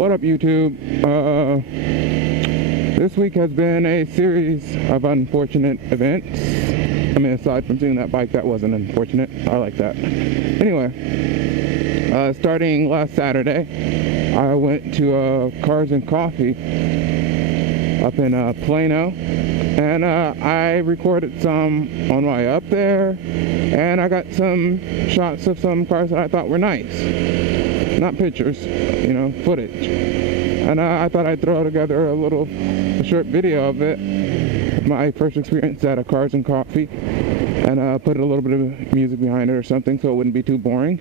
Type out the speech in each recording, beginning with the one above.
What up, YouTube? This week has been a series of unfortunate events. I mean, aside from seeing that bike, that wasn't unfortunate. I like that. Anyway, starting last Saturday, I went to Cars and Coffee up in Plano, and I recorded some on my way up there, and I got some shots of some cars that I thought were nice. Not pictures, you know, footage. And I thought I'd throw together a short video of it, my first experience at a Cars and Coffee, and put a little bit of music behind it or something so it wouldn't be too boring.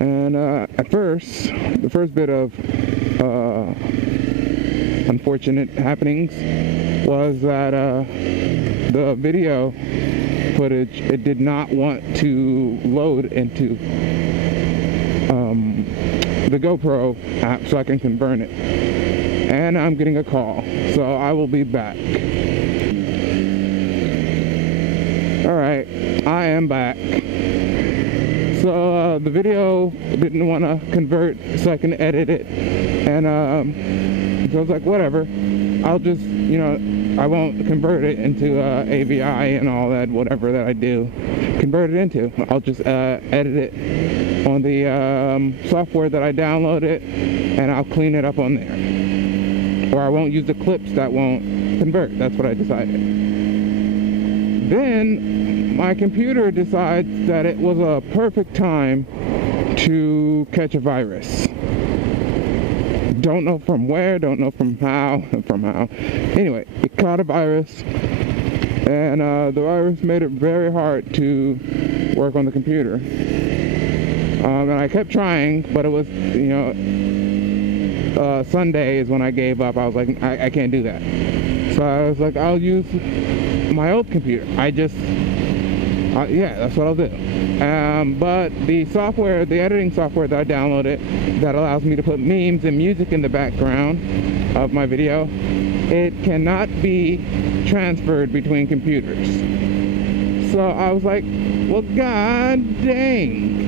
And at first, the first bit of unfortunate happenings was that the video footage, it did not want to load into the GoPro app so I can convert it. And I'm getting a call, so I will be back. Alright, I am back. So the video didn't want to convert so I can edit it, and so I was like, whatever, I'll just, you know, I won't convert it into AVI and all that, whatever that I do convert it into. I'll just edit it on the software that I downloaded, and I'll clean it up on there. Or I won't use the clips that won't convert. That's what I decided. Then my computer decides that it was a perfect time to catch a virus. Don't know from where, don't know from how. Anyway, it caught a virus, and the virus made it very hard to work on the computer. And I kept trying, but it was, you know, Sunday is when I gave up. I was like, I can't do that. So I was like, I'll use my old computer. Yeah, that's what I'll do. But the software, the editing software that I downloaded that allows me to put memes and music in the background of my video, it cannot be transferred between computers. So I was like, well, god dang.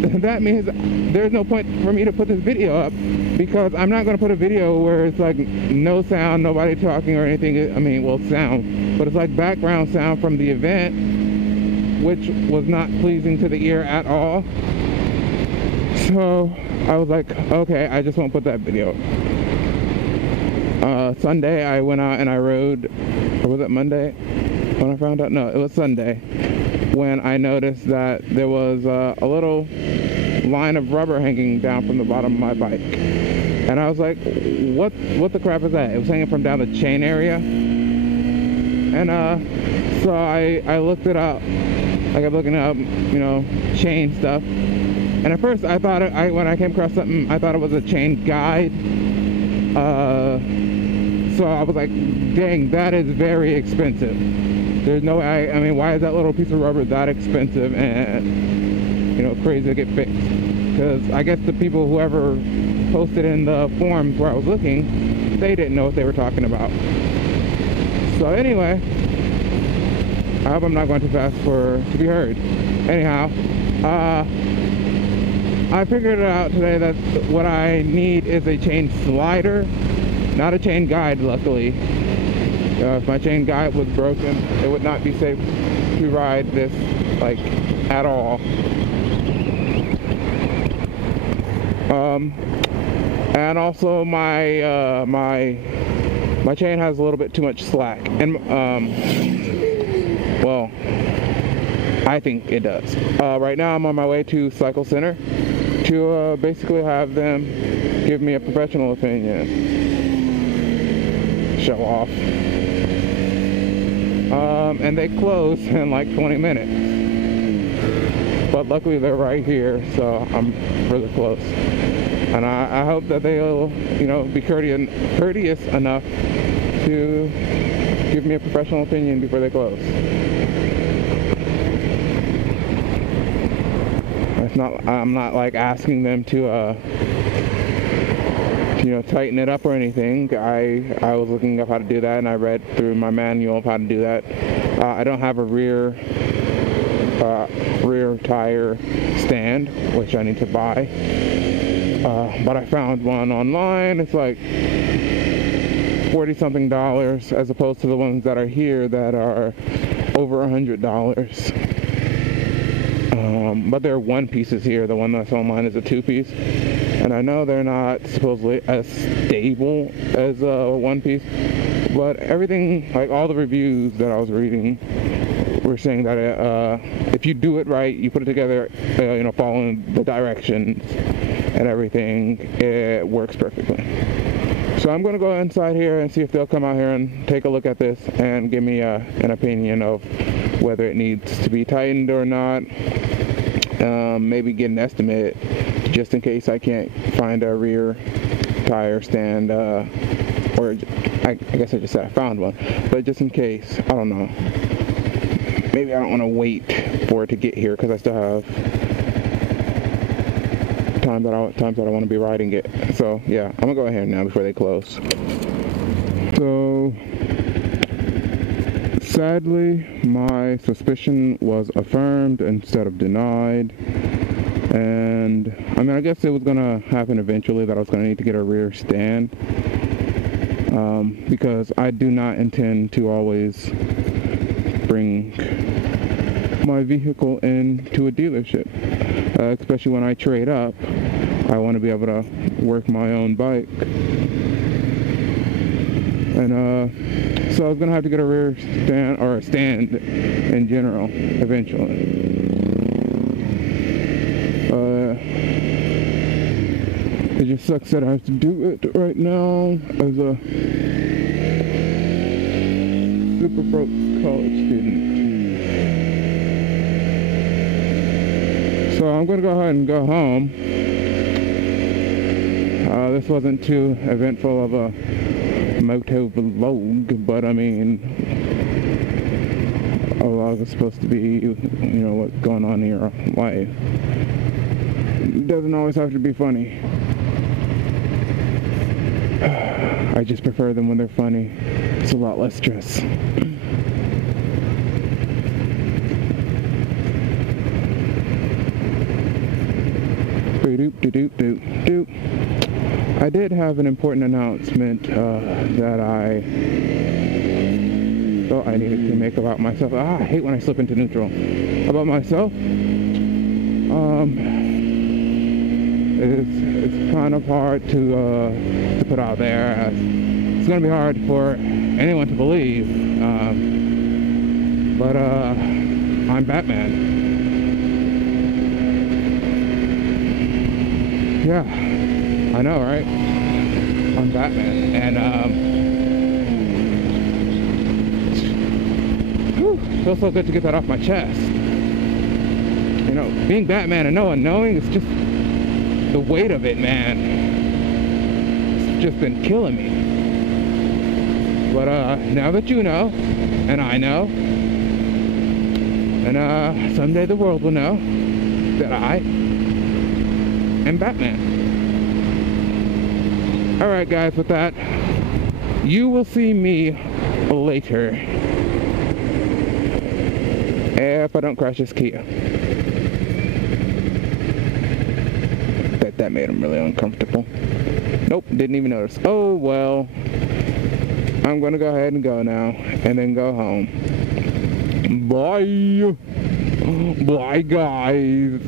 That means there's no point for me to put this video up, because I'm not going to put a video where it's like no sound, nobody talking or anything. I mean, well, sound, but it's like background sound from the event, which was not pleasing to the ear at all. So I was like, okay, I just won't put that video up. Sunday I went out and I rode, or was it Monday when I found out? No, it was Sunday when I noticed that there was a little line of rubber hanging down from the bottom of my bike. And I was like, what the crap is that? It was hanging from down the chain area. And so I looked it up. I kept looking up, you know, chain stuff. And at first I thought when I came across something, I thought it was a chain guide. So I was like, dang, that is very expensive. There's no way, I mean, why is that little piece of rubber that expensive and, you know, crazy to get fixed? Because I guess the people, whoever posted in the forums where I was looking, they didn't know what they were talking about. So anyway, I hope I'm not going too fast to be heard. Anyhow, I figured it out today that what I need is a chain slider, not a chain guide, luckily. If my chain guide was broken, it would not be safe to ride this, like, at all. And also my my chain has a little bit too much slack, and well, I think it does. Right now I'm on my way to Cycle Center to basically have them give me a professional opinion. Show off. And they close in like 20 minutes. But luckily they're right here, so I'm really close. And I hope that they'll, you know, be courteous enough to give me a professional opinion before they close. It's not, I'm not like asking them to you know, tighten it up or anything. I was looking up how to do that, and I read through my manual of how to do that. I don't have a rear tire stand, which I need to buy. but I found one online. It's like $40-something as opposed to the ones that are here that are over $100. But they're one pieces here. The one that's online is a two-piece, and I know they're not supposedly as stable as a one piece, but everything, like all the reviews that I was reading, were saying that if you do it right, you put it together, following the directions and everything, it works perfectly. So I'm going to go inside here and see if they'll come out here and take a look at this and give me an opinion of whether it needs to be tightened or not. Maybe get an estimate just in case I can't find a rear tire stand, or I guess I just said I found one, but just in case, I don't know. Maybe I don't want to wait for it to get here because I still have times that I want to be riding it. So yeah, I'm gonna go ahead now before they close. So sadly, my suspicion was affirmed instead of denied. And I mean, I guess it was gonna happen eventually that I was gonna need to get a rear stand, because I do not intend to always bring my vehicle into a dealership, especially when I trade up. I want to be able to work my own bike, and so I was gonna have to get a rear stand, or a stand in general, eventually. It just sucks that I have to do it right now as a super broke college student. So I'm going to go ahead and go home. This wasn't too eventful of a moto vlog, but I mean, a vlog is supposed to be, what's going on in your life. It doesn't always have to be funny. I just prefer them when they're funny. It's a lot less stress. I did have an important announcement that I thought I needed to make about myself. I hate when I slip into neutral. About myself. It's kind of hard to put out there. It's going to be hard for anyone to believe, but I'm Batman. Yeah, I know, right? I'm Batman, and feels so good to get that off my chest. Being Batman and no one knowing, it's just the weight of it, man. It's just been killing me. But now that you know, and I know, and someday the world will know that I am Batman. Alright guys, with that, you will see me later. If I don't crash this Kia. That made him really uncomfortable. Nope, didn't even notice. Oh well, I'm gonna go ahead and go now, and then go home. Bye. Bye guys.